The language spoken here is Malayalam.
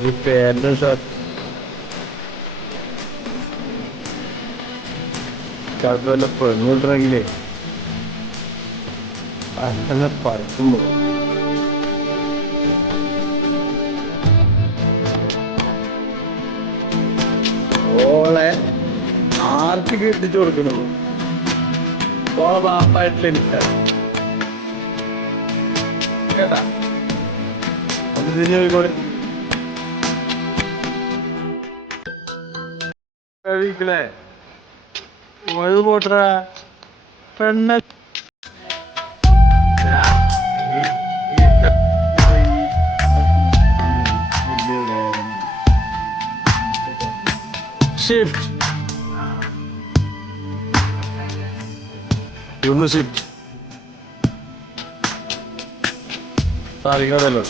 ഈ പേരിന്റെ ഷർട്ട് വല്ല പെണ്ണിട്ടെങ്കിലേ അങ്ങനെ പറക്കുമ്പോ ഓളെ ആർക്ക് കെട്ടിച്ചു കൊടുക്കണത് ഓളെ ബാപ്പായിട്ടില്ല എനിക്ക് കേട്ടാ അത് തിരിഞ്ഞു പോയിക്കോളെ കഴിക്കലേ പോയത് പോട്ടറാ പെണ്ണ ഷിഫ്റ്റ് ഒന്ന് ഷിഫ്റ്റ് സാധിക്കാതല്ലോ